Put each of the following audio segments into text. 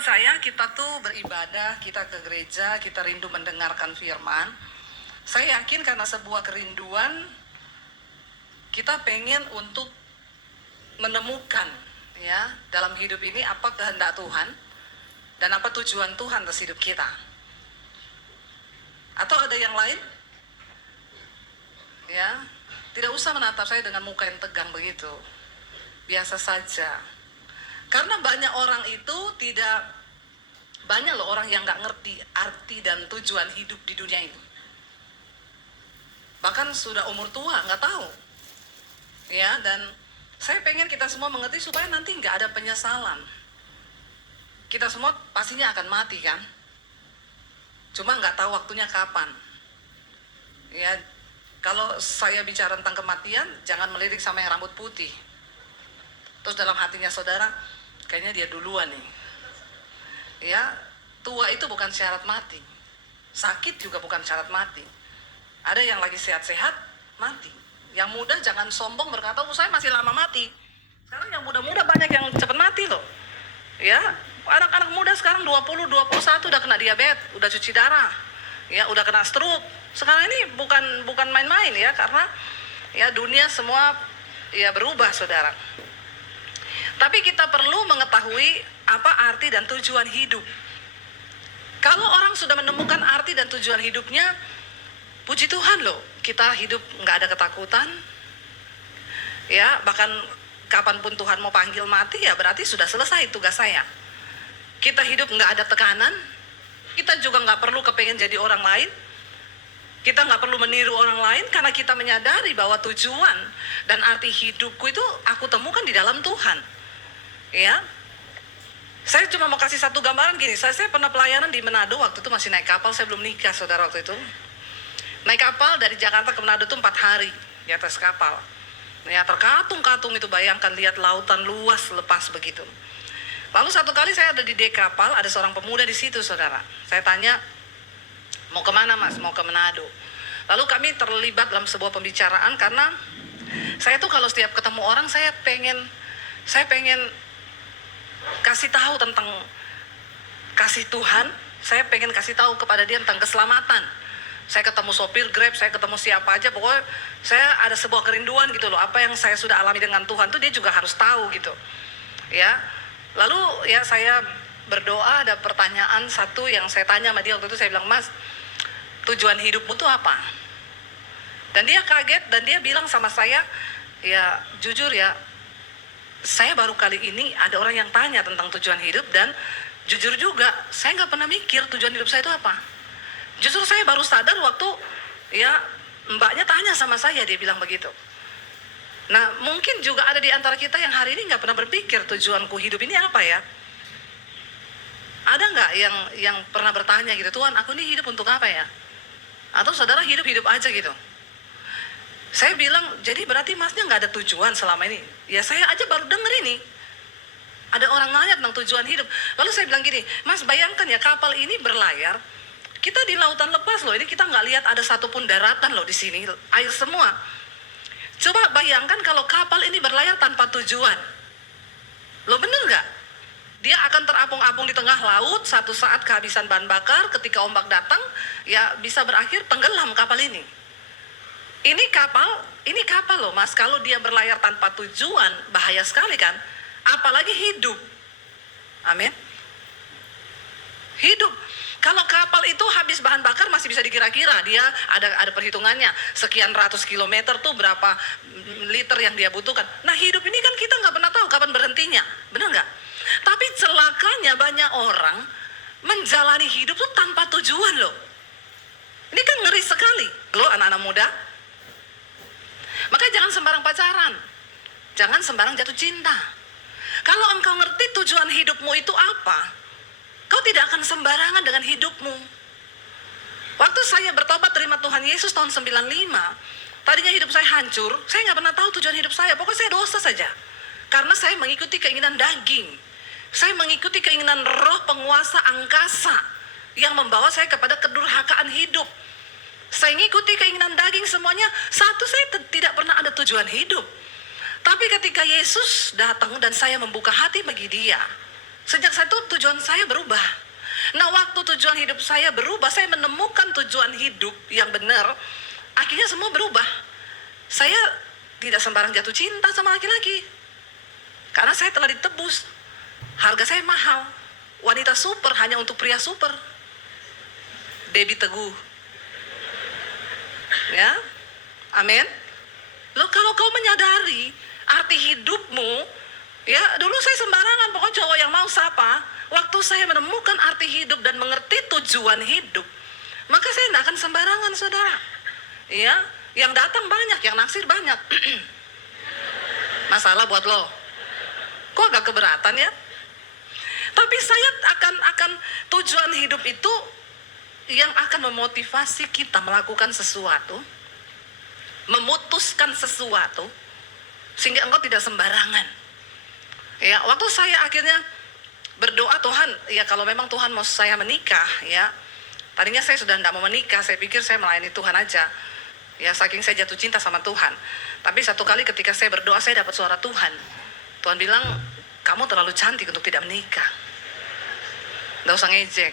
buat saya, kita tuh beribadah, kita ke gereja, kita rindu mendengarkan firman. Saya yakin karena sebuah kerinduan, kita pengen untuk menemukan ya dalam hidup ini apa kehendak Tuhan dan apa tujuan Tuhan atas hidup kita. Atau ada yang lain? Ya, tidak usah menatap saya dengan muka yang tegang begitu. Biasa saja. Karena banyak orang itu banyak loh orang yang nggak ngerti arti dan tujuan hidup di dunia ini. Bahkan sudah umur tua nggak tahu. Ya, dan saya pengen kita semua mengerti supaya nanti nggak ada penyesalan. Kita semua pastinya akan mati kan? Cuma nggak tahu waktunya kapan. Ya, kalau saya bicara tentang kematian, jangan melirik sama yang rambut putih. Terus dalam hatinya saudara, kayaknya dia duluan nih. Ya, tua itu bukan syarat mati. Sakit juga bukan syarat mati. Ada yang lagi sehat-sehat, mati. Yang muda jangan sombong berkata, saya masih lama mati. Sekarang yang muda-muda banyak yang cepat mati loh. Ya, anak-anak muda sekarang 20, 21 udah kena diabetes, udah cuci darah. Ya, udah kena stroke. Sekarang ini bukan main-main ya, karena ya dunia semua ya berubah, saudara. Tapi kita perlu mengetahui apa arti dan tujuan hidup. Kalau orang sudah menemukan arti dan tujuan hidupnya, puji Tuhan loh, kita hidup nggak ada ketakutan. Ya, bahkan kapanpun Tuhan mau panggil mati, ya berarti sudah selesai tugas saya. Kita hidup nggak ada tekanan, kita juga nggak perlu kepengen jadi orang lain. Kita nggak perlu meniru orang lain karena kita menyadari bahwa tujuan dan arti hidupku itu aku temukan di dalam Tuhan. Ya, saya cuma mau kasih satu gambaran gini. Saya pernah pelayanan di Manado, waktu itu masih naik kapal, saya belum nikah saudara waktu itu. Naik kapal dari Jakarta ke Manado itu 4 hari di atas kapal. Ya, terkatung-katung itu, bayangkan lihat lautan luas lepas begitu. Lalu satu kali saya ada di dek kapal, ada seorang pemuda di situ saudara. Saya tanya, mau kemana mas? Mau ke Manado. Lalu kami terlibat dalam sebuah pembicaraan karena saya tuh kalau setiap ketemu orang saya pengen kasih tahu tentang kasih Tuhan. Saya pengen kasih tahu kepada dia tentang keselamatan. Saya ketemu sopir Grab, saya ketemu siapa aja, pokoknya saya ada sebuah kerinduan gitu loh. Apa yang saya sudah alami dengan Tuhan tuh dia juga harus tahu gitu. Ya. Lalu ya saya berdoa, ada pertanyaan satu yang saya tanya sama dia waktu itu, saya bilang, "Mas, tujuan hidupmu tuh apa?" Dan dia kaget dan dia bilang sama saya, "Ya, jujur ya, saya baru kali ini ada orang yang tanya tentang tujuan hidup dan jujur juga saya nggak pernah mikir tujuan hidup saya itu apa. Justru saya baru sadar waktu ya mbaknya tanya sama saya," dia bilang begitu. Nah, mungkin juga ada di antara kita yang hari ini nggak pernah berpikir tujuanku hidup ini apa ya. Ada nggak yang pernah bertanya gitu, Tuhan aku ini hidup untuk apa ya? Atau saudara hidup aja gitu. Saya bilang, jadi berarti masnya nggak ada tujuan selama ini. Ya saya aja baru denger ini. Ada orang nanya tentang tujuan hidup. Lalu saya bilang gini, Mas bayangkan ya kapal ini berlayar. Kita di lautan lepas loh. Ini kita nggak lihat ada satupun daratan loh di sini. Air semua. Coba bayangkan kalau kapal ini berlayar tanpa tujuan. Loh bener nggak? Dia akan terapung-apung di tengah laut. Satu saat kehabisan bahan bakar. Ketika ombak datang, ya bisa berakhir tenggelam kapal ini. Ini kapal loh mas, kalau dia berlayar tanpa tujuan, bahaya sekali kan? Apalagi hidup. Amin. Hidup. Kalau kapal itu habis bahan bakar masih bisa dikira-kira, dia ada perhitungannya. Sekian ratus kilometer tuh berapa liter yang dia butuhkan. Nah hidup ini kan kita nggak pernah tahu kapan berhentinya, benar nggak? Tapi celakanya banyak orang menjalani hidup tuh tanpa tujuan loh. Ini kan ngeri sekali loh anak-anak muda. Makanya jangan sembarang pacaran. Jangan sembarang jatuh cinta. Kalau engkau ngerti tujuan hidupmu itu apa, kau tidak akan sembarangan dengan hidupmu. Waktu saya bertobat terima Tuhan Yesus tahun 95, tadinya hidup saya hancur, saya nggak pernah tahu tujuan hidup saya. Pokoknya saya dosa saja. Karena saya mengikuti keinginan daging. Saya mengikuti keinginan roh penguasa angkasa yang membawa saya kepada kedurhakaan hidup. Saya ngikuti keinginan daging semuanya. Satu, saya tidak pernah ada tujuan hidup. Tapi ketika Yesus datang dan saya membuka hati bagi dia, Sejak saya itu tujuan saya berubah. Nah, waktu tujuan hidup saya berubah, saya menemukan tujuan hidup yang benar, akhirnya semua berubah. Saya tidak sembarang jatuh cinta sama laki-laki. Karena saya telah ditebus. Harga saya mahal. Wanita super hanya untuk pria super. Baby Teguh. Ya. Amin. Loh, kalau kau menyadari arti hidupmu, ya dulu saya sembarangan, pokoknya cowok yang mau sapa. Waktu saya menemukan arti hidup dan mengerti tujuan hidup, maka saya tidak akan sembarangan, saudara. Ya, yang datang banyak, yang naksir banyak. Masalah buat lo. Kok agak keberatan ya? Tapi saya akan tujuan hidup itu yang akan memotivasi kita melakukan sesuatu, memutuskan sesuatu, sehingga engkau tidak sembarangan. Ya, waktu saya akhirnya berdoa, Tuhan, ya kalau memang Tuhan mau saya menikah, ya, tadinya saya sudah tidak mau menikah, saya pikir saya melayani Tuhan aja, ya, saking saya jatuh cinta sama Tuhan. Tapi satu kali ketika saya berdoa, saya dapat suara Tuhan. Tuhan bilang, kamu terlalu cantik untuk tidak menikah, nggak usah ngejek.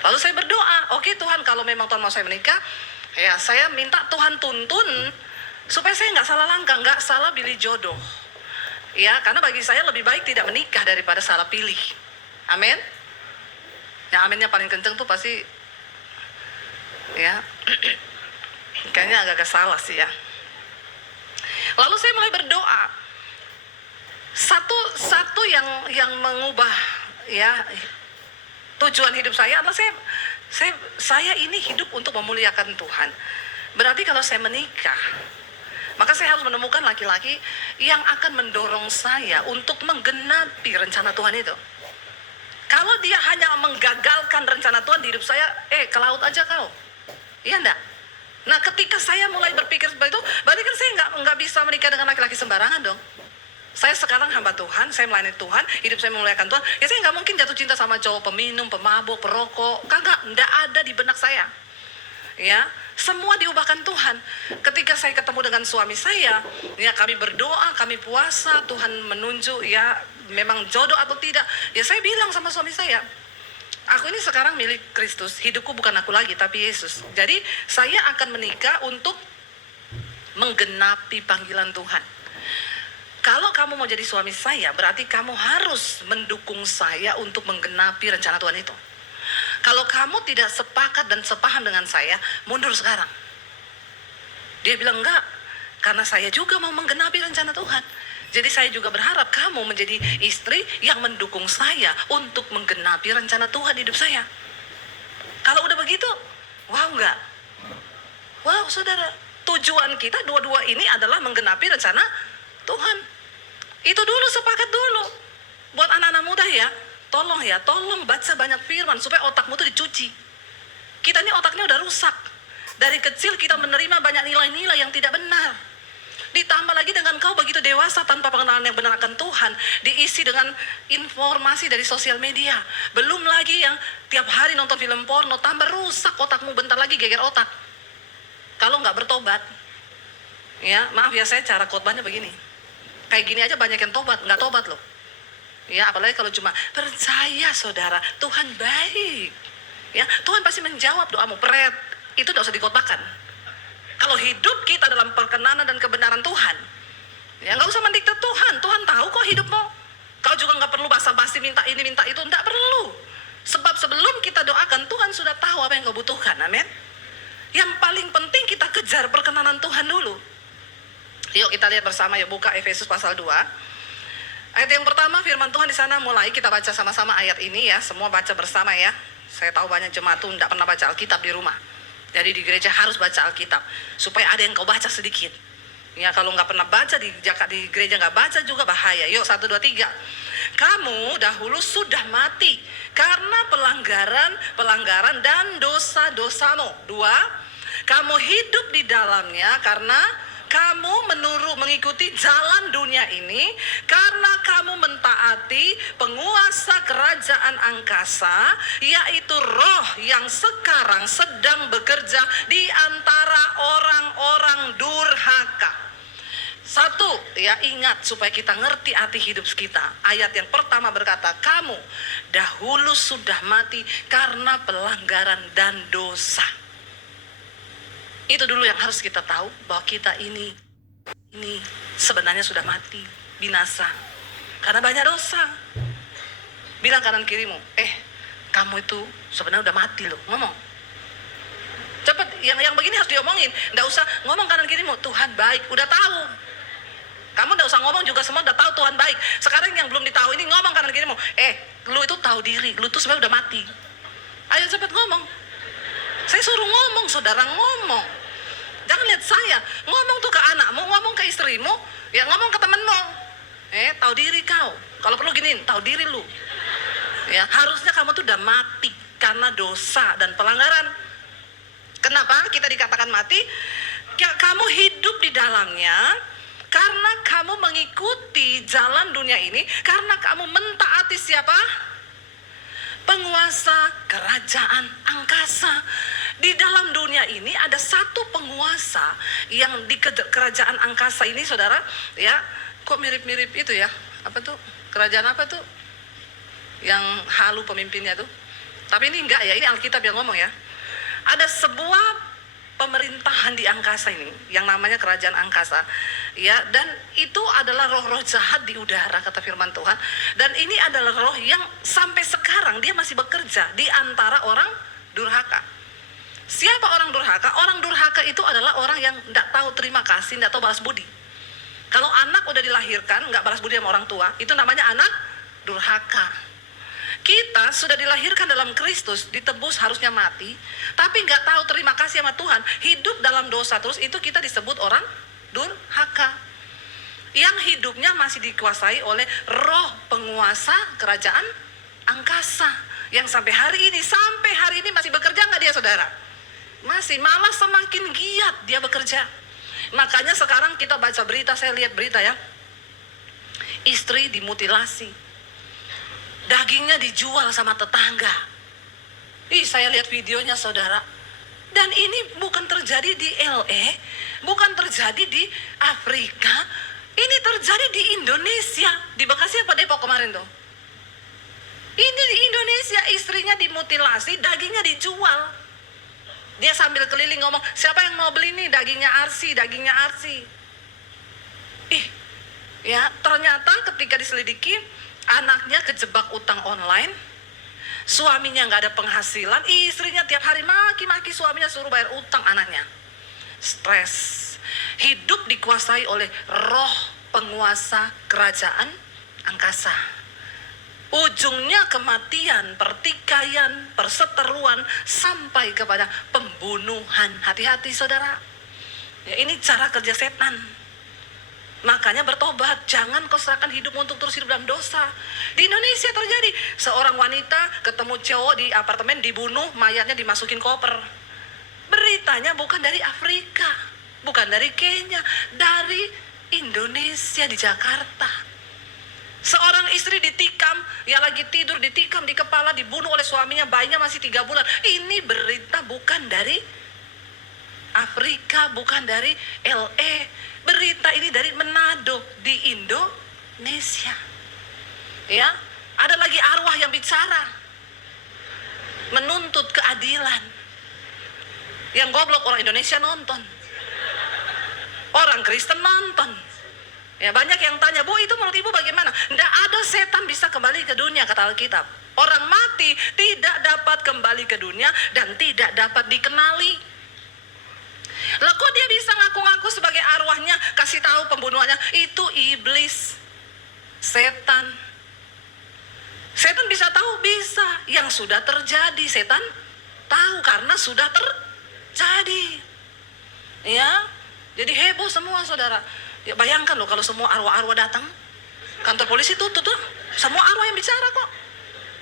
Lalu saya berdoa, oke Tuhan, kalau memang Tuhan mau saya menikah, ya saya minta Tuhan tuntun supaya saya nggak salah langkah, nggak salah pilih jodoh. Ya, karena bagi saya lebih baik tidak menikah daripada salah pilih. Amin. Ya, aminnya paling kenceng tuh pasti, ya, kayaknya agak-agak salah sih ya. Lalu saya mulai berdoa. Satu yang mengubah, ya, tujuan hidup saya adalah saya ini hidup untuk memuliakan Tuhan. Berarti kalau saya menikah, maka saya harus menemukan laki-laki yang akan mendorong saya untuk menggenapi rencana Tuhan itu. Kalau dia hanya menggagalkan rencana Tuhan di hidup saya, ke laut aja kau. Iya enggak? Nah, ketika saya mulai berpikir seperti itu, berarti kan saya nggak bisa menikah dengan laki-laki sembarangan dong. Saya sekarang hamba Tuhan, saya melayani Tuhan, hidup saya memuliakan Tuhan. Ya saya nggak mungkin jatuh cinta sama cowok peminum, pemabuk, perokok. Kagak, nggak ada di benak saya. Ya, semua diubahkan Tuhan. Ketika saya ketemu dengan suami saya, ya kami berdoa, kami puasa, Tuhan menunjuk ya memang jodoh atau tidak. Ya saya bilang sama suami saya, aku ini sekarang milik Kristus, hidupku bukan aku lagi tapi Yesus. Jadi saya akan menikah untuk menggenapi panggilan Tuhan. Kalau kamu mau jadi suami saya, berarti kamu harus mendukung saya untuk menggenapi rencana Tuhan itu. Kalau kamu tidak sepakat dan sepaham dengan saya, mundur sekarang. Dia bilang enggak, karena saya juga mau menggenapi rencana Tuhan. Jadi saya juga berharap kamu menjadi istri yang mendukung saya untuk menggenapi rencana Tuhan di hidup saya. Kalau udah begitu, wow enggak? Wow saudara, tujuan kita dua-dua ini adalah menggenapi rencana Tuhan. Itu dulu, sepakat dulu. Buat anak-anak muda ya, tolong baca banyak firman supaya otakmu tuh dicuci. Kita ini otaknya udah rusak. Dari kecil kita menerima banyak nilai-nilai yang tidak benar. Ditambah lagi dengan kau begitu dewasa tanpa pengenalan yang benar akan Tuhan, diisi dengan informasi dari sosial media. Belum lagi yang tiap hari nonton film porno, tambah rusak otakmu, bentar lagi geger otak. Kalau nggak bertobat, ya maaf ya, saya cara khotbahnya begini. Kayak gini aja banyak yang tobat, nggak tobat loh. Ya, apalagi kalau cuma percaya saudara, Tuhan baik. Ya, Tuhan pasti menjawab doamu. Pret, itu tidak usah dikhotbahkan. Kalau hidup kita dalam perkenanan dan kebenaran Tuhan, ya nggak usah mendikte Tuhan. Tuhan tahu kok hidupmu. Kau juga nggak perlu basa-basi minta ini minta itu, nggak perlu. Sebab sebelum kita doakan, Tuhan sudah tahu apa yang kau butuhkan. Amin. Yang paling penting kita kejar perkenanan Tuhan dulu. Yuk kita lihat bersama, yuk buka Efesus pasal 2. Ayat yang pertama, firman Tuhan di sana mulai kita baca sama-sama ayat ini ya. Semua baca bersama ya. Saya tahu banyak jemaat tuh tidak pernah baca Alkitab di rumah. Jadi di gereja harus baca Alkitab supaya ada yang kau baca sedikit. Ya kalau nggak pernah baca di gereja nggak baca juga bahaya. Yuk 1, 2, 3. Kamu dahulu sudah mati karena pelanggaran dan dosa-dosamu. 2. Kamu hidup di dalamnya karena kamu mengikuti jalan dunia ini, karena kamu mentaati penguasa kerajaan angkasa, yaitu roh yang sekarang sedang bekerja di antara orang-orang durhaka. Satu, ya ingat supaya kita ngerti arti hidup kita. Ayat yang pertama berkata, kamu dahulu sudah mati karena pelanggaran dan dosa. Itu dulu yang harus kita tahu, bahwa kita ini sebenarnya sudah mati, binasa. Karena banyak dosa. Bilang kanan kirimu, kamu itu sebenarnya udah mati loh, ngomong. Cepet, yang begini harus diomongin. Nggak usah ngomong kanan kirimu, Tuhan baik, udah tahu. Kamu nggak usah ngomong juga, semua udah tahu Tuhan baik. Sekarang yang belum ditahu ini ngomong kanan kirimu, lu itu tahu diri, lu tuh sebenarnya udah mati. Ayo cepet ngomong. Saya suruh ngomong, saudara ngomong. Jangan lihat saya, ngomong tuh ke anakmu, ngomong ke istrimu, ya ngomong ke temenmu. Tahu diri kau. Kalau perlu giniin, tahu diri lu. Ya, harusnya kamu tuh udah mati karena dosa dan pelanggaran. Kenapa kita dikatakan mati? Ya, kamu hidup di dalamnya karena kamu mengikuti jalan dunia ini, karena kamu mentaati siapa? Penguasa kerajaan angkasa. Di dalam dunia ini ada satu penguasa yang di kerajaan angkasa ini, saudara, ya, kok mirip-mirip itu ya? Apa tuh? Kerajaan apa tuh? Yang halu pemimpinnya tuh. Tapi ini enggak ya, ini Alkitab yang ngomong ya. Ada sebuah pemerintahan di angkasa ini yang namanya kerajaan angkasa, ya, dan itu adalah roh-roh jahat di udara, kata firman Tuhan. Dan ini adalah roh yang sampai sekarang dia masih bekerja di antara orang durhaka. Siapa orang durhaka? Orang durhaka itu adalah orang yang tidak tahu terima kasih, tidak tahu balas budi. Kalau anak udah dilahirkan nggak balas budi sama orang tua, itu namanya anak durhaka. Kita sudah dilahirkan dalam Kristus, ditebus harusnya mati, tapi nggak tahu terima kasih sama Tuhan, hidup dalam dosa terus, itu kita disebut orang durhaka. Yang hidupnya masih dikuasai oleh roh penguasa kerajaan angkasa, yang sampai hari ini masih bekerja nggak dia, saudara? Masih, malah semakin giat dia bekerja. Makanya sekarang kita baca berita, saya lihat berita ya, istri dimutilasi, dagingnya dijual sama tetangga. Saya lihat videonya, saudara. Dan ini bukan terjadi di LA, bukan terjadi di Afrika, ini terjadi di Indonesia. Di Bekasi apa Depok kemarin tuh? Ini di Indonesia, istrinya dimutilasi, dagingnya dijual. Dia sambil keliling ngomong, siapa yang mau beli nih dagingnya Arsi, dagingnya Arsi. Ya, ternyata ketika diselidiki, anaknya kejebak utang online, suaminya nggak ada penghasilan, istrinya tiap hari maki-maki suaminya, suruh bayar utang anaknya. Stres, hidup dikuasai oleh roh penguasa kerajaan angkasa. Ujungnya kematian, pertikaian, perseteruan, sampai kepada pembunuhan. Hati-hati, saudara. Ya, ini cara kerja setan. Makanya bertobat, jangan kau serahkan hidupmu untuk terus hidup dalam dosa. Di Indonesia terjadi, seorang wanita ketemu cowok di apartemen, dibunuh, mayatnya dimasukin koper. Beritanya bukan dari Afrika, bukan dari Kenya, dari Indonesia, di Jakarta. Seorang istri ditikam, ya lagi tidur ditikam di kepala, dibunuh oleh suaminya, bayinya masih 3 bulan. Ini berita bukan dari Afrika, bukan dari LA. Berita ini dari Manado, di Indonesia. Ya, ada lagi arwah yang bicara, menuntut keadilan. Yang goblok orang Indonesia nonton, orang Kristen nonton. Ya, banyak yang tanya, Bu, itu menurut Ibu bagaimana? Tidak ada setan bisa kembali ke dunia, kata Alkitab. Orang mati tidak dapat kembali ke dunia dan tidak dapat dikenali. Lah kok dia bisa ngaku-ngaku sebagai arwahnya, kasih tahu pembunuhannya? Itu iblis, setan. Setan bisa tahu, bisa. Yang sudah terjadi, setan tahu karena sudah terjadi. Ya, jadi heboh semua, saudara. Ya, bayangkan loh kalau semua arwah-arwah datang, kantor polisi tutup tuh, semua arwah yang bicara kok.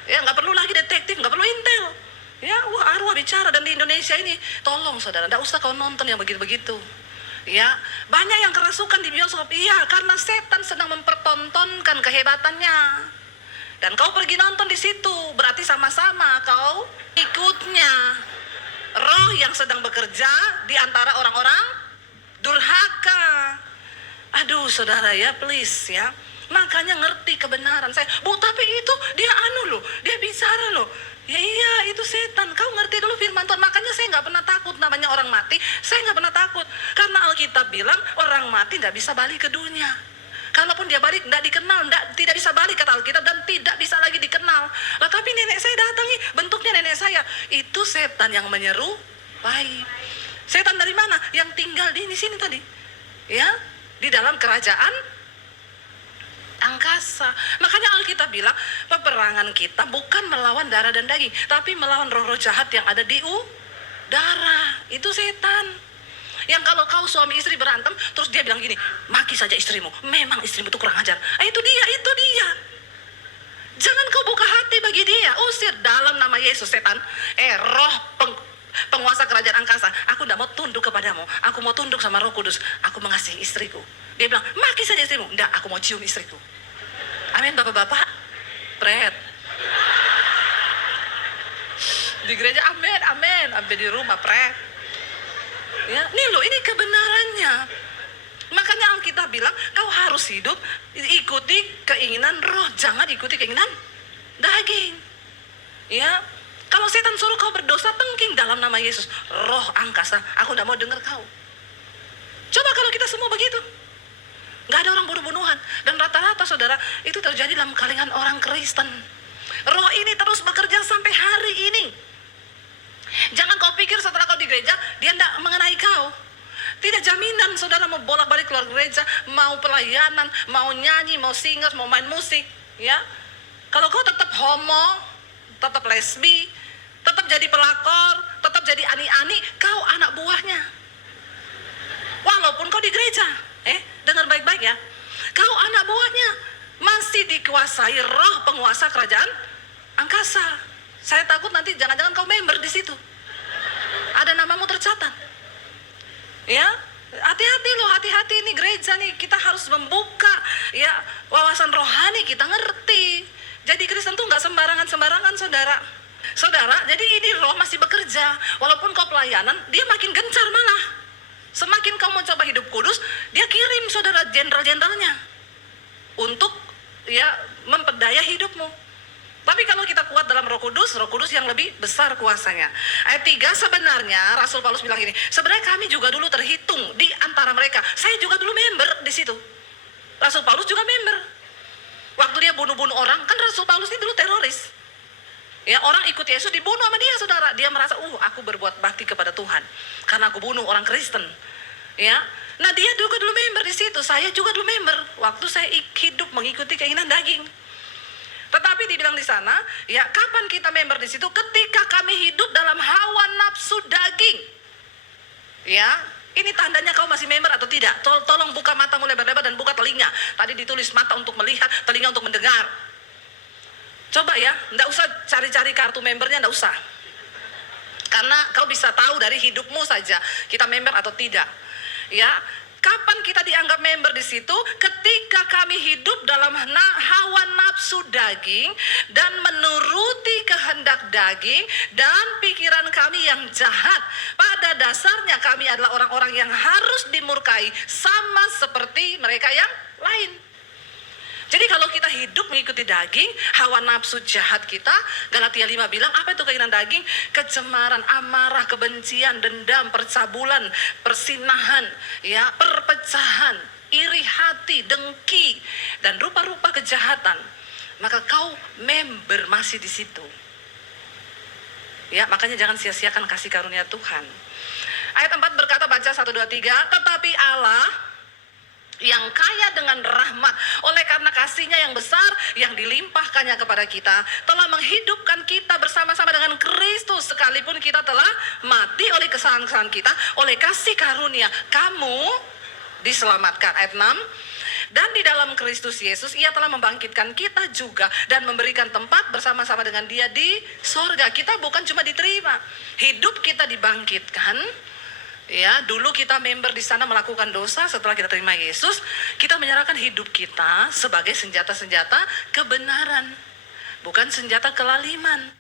Ya, nggak perlu lagi detektif, nggak perlu intel. Ya, arwah bicara. Dan di Indonesia ini, tolong saudara, nggak usah kau nonton yang begitu-begitu. Ya, banyak yang kerasukan di bioskop. Iya, karena setan sedang mempertontonkan kehebatannya. Dan kau pergi nonton di situ, berarti sama-sama kau ikutnya. Roh yang sedang bekerja di antara orang-orang durhaka. Aduh saudara ya, please ya. Makanya ngerti kebenaran. Saya, Bu, tapi itu dia loh, dia bicara loh. Ya iya, itu setan. Kau ngerti dulu firman Tuhan. Makanya saya nggak pernah takut namanya orang mati. Saya nggak pernah takut. Karena Alkitab bilang orang mati nggak bisa balik ke dunia. Kalaupun dia balik, nggak dikenal, tidak bisa balik kata Alkitab, dan tidak bisa lagi dikenal. Lah tapi nenek saya datangi, bentuknya nenek saya. Itu setan yang menyerupai. Setan dari mana? Yang tinggal di sini tadi. Ya, di dalam kerajaan angkasa. Makanya Alkitab bilang, peperangan kita bukan melawan darah dan daging, tapi melawan roh-roh jahat yang ada di udara. Itu setan. Yang kalau kau suami istri berantem, terus dia bilang gini, maki saja istrimu, memang istrimu itu kurang ajar. Itu dia. Jangan kau buka hati bagi dia. Usir dalam nama Yesus setan. Roh penguasa kerajaan angkasa, aku tidak mau tunduk kepadamu. Aku mau tunduk sama Roh Kudus. Aku mengasihi istriku. Dia bilang, maki saja istrimu. Enggak, aku mau cium istriku. Amin bapak-bapak. Pret. Di gereja amin. Sampai di rumah pret. Ya, nih loh, ini kebenarannya. Makanya Alkitab bilang kau harus hidup ikuti keinginan roh, jangan ikuti keinginan daging. Ya, kalau setan suruh kau berdosa, tengking dalam nama Yesus. Roh angkasa, aku tidak mau dengar kau. Coba kalau kita semua begitu, nggak ada orang bunuh-bunuhan. Dan rata-rata saudara itu terjadi dalam kalangan orang Kristen. Roh ini terus bekerja sampai hari ini. Jangan kau pikir setelah kau di gereja dia tidak mengenai kau. Tidak jaminan saudara mau bolak-balik keluar gereja, mau pelayanan, mau nyanyi, mau singers, mau main musik, ya. Kalau kau tetap homo, tetap lesbi, tetap jadi pelakor, tetap jadi ani-ani, kau anak buahnya. Walaupun kau di gereja, dengar baik-baik ya. Kau anak buahnya, masih dikuasai roh penguasa kerajaan angkasa. Saya takut nanti jangan-jangan kau member di situ. Ada namamu tercatat. Ya, hati-hati loh, hati-hati ini gereja nih, kita harus membuka ya wawasan rohani, kita ngerti. Jadi Kristen tuh nggak sembarangan saudara. Jadi ini roh masih bekerja. Walaupun kau pelayanan, dia makin gencar malah. Semakin kau mau coba hidup kudus, dia kirim saudara jenderal-jenderalnya untuk ya memperdaya hidupmu. Tapi kalau kita kuat dalam Roh Kudus yang lebih besar kuasanya. Ayat 3 sebenarnya Rasul Paulus bilang ini, sebenarnya kami juga dulu terhitung di antara mereka. Saya juga dulu member di situ. Rasul Paulus juga member. Waktu dia bunuh-bunuh orang, kan Rasul Paulus ini dulu teroris. Ya, orang ikut Yesus dibunuh sama dia, saudara. Dia merasa, aku berbuat bakti kepada Tuhan karena aku bunuh orang Kristen. Ya, nah dia juga dulu member di situ. Saya juga dulu member. Waktu saya hidup mengikuti keinginan daging. Tetapi dibilang di sana, ya kapan kita member di situ? Ketika kami hidup dalam hawa nafsu daging. Ya, ini tandanya kau masih member atau tidak? Tolong buka matamu lebar-lebar dan buka telinga. Tadi ditulis mata untuk melihat, telinga untuk mendengar. Coba ya, nggak usah cari-cari kartu membernya, nggak usah. Karena kau bisa tahu dari hidupmu saja, kita member atau tidak. Ya, kapan kita dianggap member di situ? Ketika kami hidup dalam hawa nafsu daging dan menuruti kehendak daging dan pikiran kami yang jahat. Pada dasarnya kami adalah orang-orang yang harus dimurkai sama seperti mereka yang lain. Jadi kalau kita hidup mengikuti daging, hawa nafsu jahat kita, Galatia 5 bilang, apa itu keinginan daging? Kecemaran, amarah, kebencian, dendam, percabulan, persinahan, ya, perpecahan, iri hati, dengki, dan rupa-rupa kejahatan. Maka kau member masih di situ. Ya, makanya jangan sia-siakan kasih karunia Tuhan. Ayat 4 berkata, baca 1, 2, 3, tetapi Allah yang kaya dengan rahmat oleh karena kasihnya yang besar yang dilimpahkannya kepada kita telah menghidupkan kita bersama-sama dengan Kristus sekalipun kita telah mati oleh kesalahan-kesalahan kita, oleh kasih karunia kamu diselamatkan. Ayat 6, dan di dalam Kristus Yesus ia telah membangkitkan kita juga dan memberikan tempat bersama-sama dengan dia di sorga. Kita bukan cuma diterima, hidup kita dibangkitkan. Ya, dulu kita member di sana melakukan dosa, setelah kita terima Yesus, kita menyerahkan hidup kita sebagai senjata-senjata kebenaran, bukan senjata kelaliman.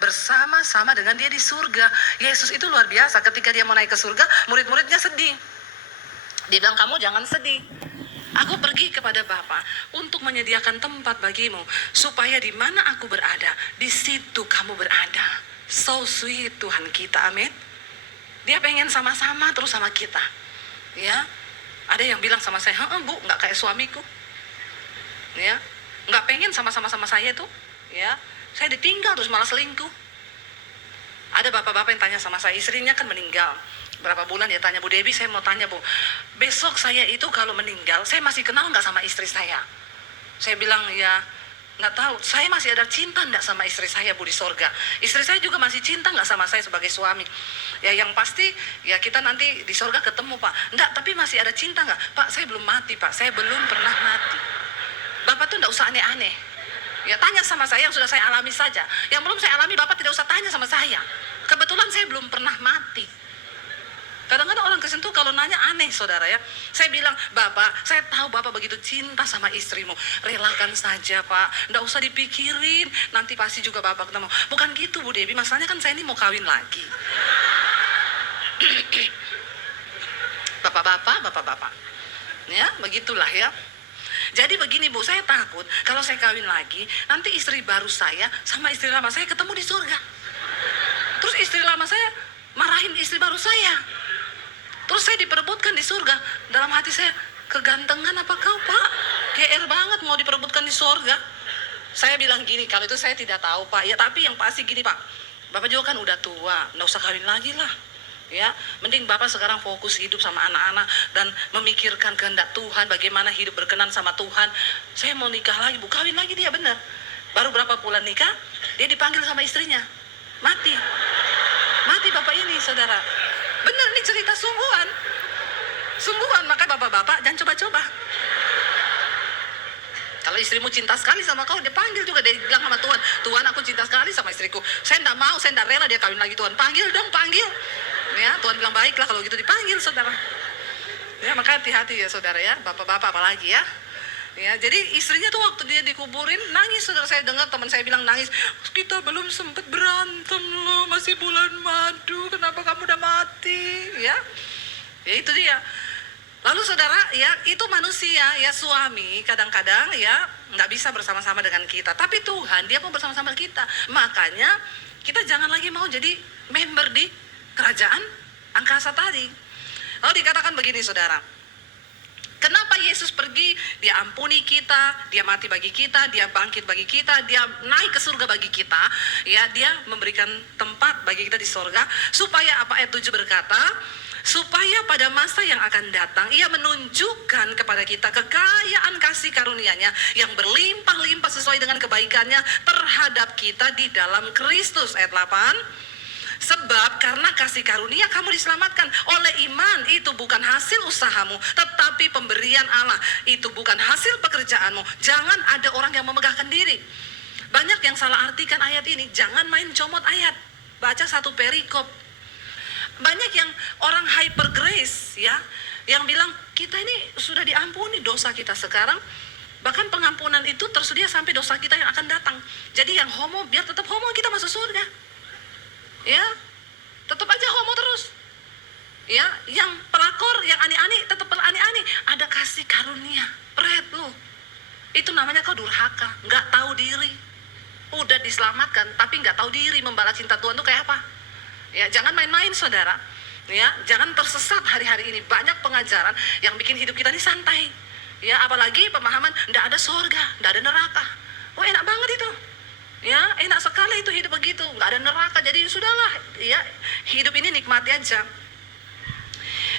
bersama-sama dengan dia di surga. Yesus itu luar biasa, ketika dia mau naik ke surga, murid-muridnya sedih. Dia bilang, kamu jangan sedih. Aku pergi kepada Bapa untuk menyediakan tempat bagimu, supaya di mana aku berada, di situ kamu berada. So sweet Tuhan kita, amin. Dia pengen sama-sama terus sama kita. Ya, ada yang bilang sama saya, Bu, nggak kayak suamiku. Ya, nggak pengen sama-sama sama saya tuh. Ya, saya ditinggal terus malah selingkuh. Ada bapak-bapak yang tanya sama saya, istrinya kan meninggal. Berapa bulan dia tanya, Bu Debbie, saya mau tanya Bu, besok saya itu kalau meninggal, saya masih kenal nggak sama istri saya? Saya bilang, ya nggak tahu, saya masih ada cinta nggak sama istri saya Bu di sorga? Istri saya juga masih cinta nggak sama saya sebagai suami? Ya yang pasti, ya kita nanti di sorga ketemu Pak. Nggak, tapi masih ada cinta nggak? Pak, saya belum mati Pak, saya belum pernah mati. Bapak tuh nggak usah aneh-aneh. Ya tanya sama saya yang sudah saya alami saja. Yang belum saya alami Bapak tidak usah tanya sama saya. Kebetulan saya belum pernah mati. Kadang-kadang orang Kristen tuh kalau nanya aneh saudara ya. Saya bilang, Bapak, saya tahu Bapak begitu cinta sama istrimu. Relakan saja Pak, nggak usah dipikirin. Nanti pasti juga Bapak ketemu. Bukan gitu Bu Debbie, masalahnya kan saya ini mau kawin lagi. Bapak-bapak. Ya, begitulah ya. Jadi begini Bu, saya takut kalau saya kawin lagi, nanti istri baru saya sama istri lama saya ketemu di surga. Terus istri lama saya marahin istri baru saya. Terus saya diperebutkan di surga. Dalam hati saya, kegantengan apa kau Pak? GR banget mau diperebutkan di surga. Saya bilang gini, kalau itu saya tidak tahu Pak. Ya tapi yang pasti gini Pak, Bapak juga kan udah tua, nggak usah kawin lagi lah. Ya, mending Bapak sekarang fokus hidup sama anak-anak dan memikirkan kehendak Tuhan, bagaimana hidup berkenan sama Tuhan. Saya mau nikah lagi, Bu, kawin lagi dia benar. Baru berapa bulan nikah, dia dipanggil sama istrinya. Mati Bapak ini, saudara. Benar nih cerita sungguhan. Maka bapak-bapak jangan coba-coba. Kalau istrimu cinta sekali sama kau, dia panggil juga, dia bilang sama Tuhan, Tuhan aku cinta sekali sama istriku. Saya enggak mau, saya enggak rela dia kawin lagi Tuhan. Panggil dong, panggil. Ya, Tuhan bilang baiklah kalau gitu dipanggil saudara. Ya, maka hati-hati ya saudara ya, bapak-bapak apalagi ya. Ya, jadi istrinya tuh waktu dia dikuburin nangis, saudara. Saya dengar teman saya bilang nangis, kita belum sempat berantem loh, masih bulan madu, kenapa kamu udah mati? Ya itu dia. Lalu saudara, ya itu manusia, ya suami kadang-kadang ya nggak bisa bersama-sama dengan kita, tapi Tuhan dia mau bersama-sama kita. Makanya kita jangan lagi mau jadi member di kerajaan angkasa tadi. Lalu dikatakan begini saudara, kenapa Yesus pergi? Dia ampuni kita, dia mati bagi kita, dia bangkit bagi kita, dia naik ke surga bagi kita. Ya, dia memberikan tempat bagi kita di surga. Supaya apa? Ayat 7 berkata, supaya pada masa yang akan datang ia menunjukkan kepada kita kekayaan kasih karunia-Nya yang berlimpah-limpah sesuai dengan kebaikannya terhadap kita di dalam Kristus. Ayat 8. Sebab karena kasih karunia kamu diselamatkan oleh iman, itu bukan hasil usahamu, tetapi pemberian Allah. Itu bukan hasil pekerjaanmu. Jangan ada orang yang memegahkan diri. Banyak yang salah artikan ayat ini. Jangan main comot ayat. Baca satu perikop. Banyak yang orang hyper grace ya, yang bilang kita ini sudah diampuni dosa kita sekarang. Bahkan pengampunan itu tersedia sampai dosa kita yang akan datang. Jadi yang homo biar tetap homo, kita masuk surga. Ya, tetap aja homo terus. Ya, yang pelakor, yang ani-ani tetap ani-ani. Ada kasih karunia, pret lu. Itu namanya kau durhaka, nggak tahu diri. Udah diselamatkan, tapi nggak tahu diri membalas cinta Tuhan itu kayak apa. Ya, jangan main-main saudara. Ya, jangan tersesat hari-hari ini. Banyak pengajaran yang bikin hidup kita ini santai. Ya, apalagi pemahaman nggak ada surga, nggak ada neraka. Oh, enak banget itu. Ya, enak sekali itu hidup begitu, nggak ada neraka. Jadi sudahlah, ya hidup ini nikmati aja.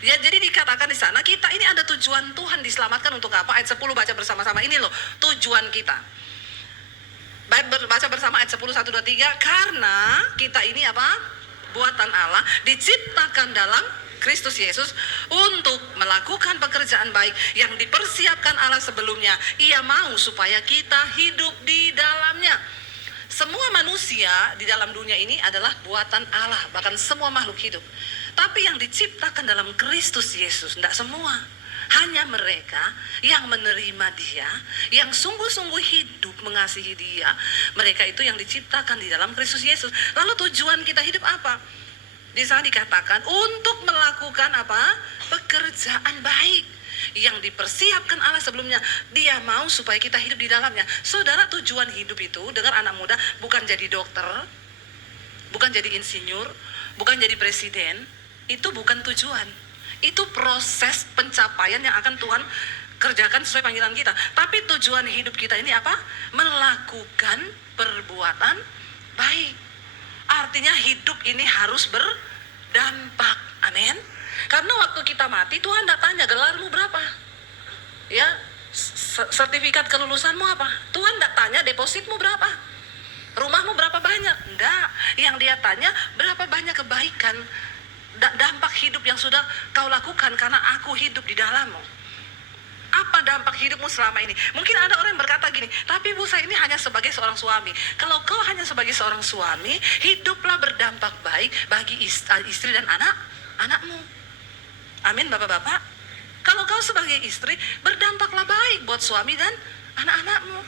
Ya, jadi dikatakan di sana kita ini ada tujuan Tuhan diselamatkan untuk apa? Ayat 10 baca bersama-sama ini loh, tujuan kita. Baca bersama ayat 10, 1, 2, 3. Karena kita ini apa? Buatan Allah, diciptakan dalam Kristus Yesus untuk melakukan pekerjaan baik yang dipersiapkan Allah sebelumnya. Ia mau supaya kita hidup di dalamnya. Semua manusia di dalam dunia ini adalah buatan Allah, bahkan semua makhluk hidup. Tapi yang diciptakan dalam Kristus Yesus, tidak semua. Hanya mereka yang menerima dia, yang sungguh-sungguh hidup mengasihi dia, mereka itu yang diciptakan di dalam Kristus Yesus. Lalu tujuan kita hidup apa? Di sana dikatakan untuk melakukan apa? Pekerjaan baik yang dipersiapkan Allah sebelumnya. Dia mau supaya kita hidup di dalamnya. Saudara, tujuan hidup itu, dengar anak muda, bukan jadi dokter, bukan jadi insinyur, bukan jadi presiden. Itu bukan tujuan. Itu proses pencapaian yang akan Tuhan kerjakan sesuai panggilan kita. Tapi tujuan hidup kita ini apa? Melakukan perbuatan baik. Artinya hidup ini harus berdampak. Amin. Karena waktu kita mati, Tuhan tidak tanya gelarmu berapa, ya, sertifikat kelulusanmu apa. Tuhan tidak tanya depositmu berapa, rumahmu berapa banyak. Enggak. Yang dia tanya berapa banyak kebaikan, dampak hidup yang sudah kau lakukan karena aku hidup di dalammu. Apa dampak hidupmu selama ini? Mungkin ada orang yang berkata gini, tapi Bu, saya ini hanya sebagai seorang suami. Kalau kau hanya sebagai seorang suami, hiduplah berdampak baik bagi istri dan anakmu. Amin, bapak-bapak. Kalau kau sebagai istri, berdampaklah baik buat suami dan anak-anakmu.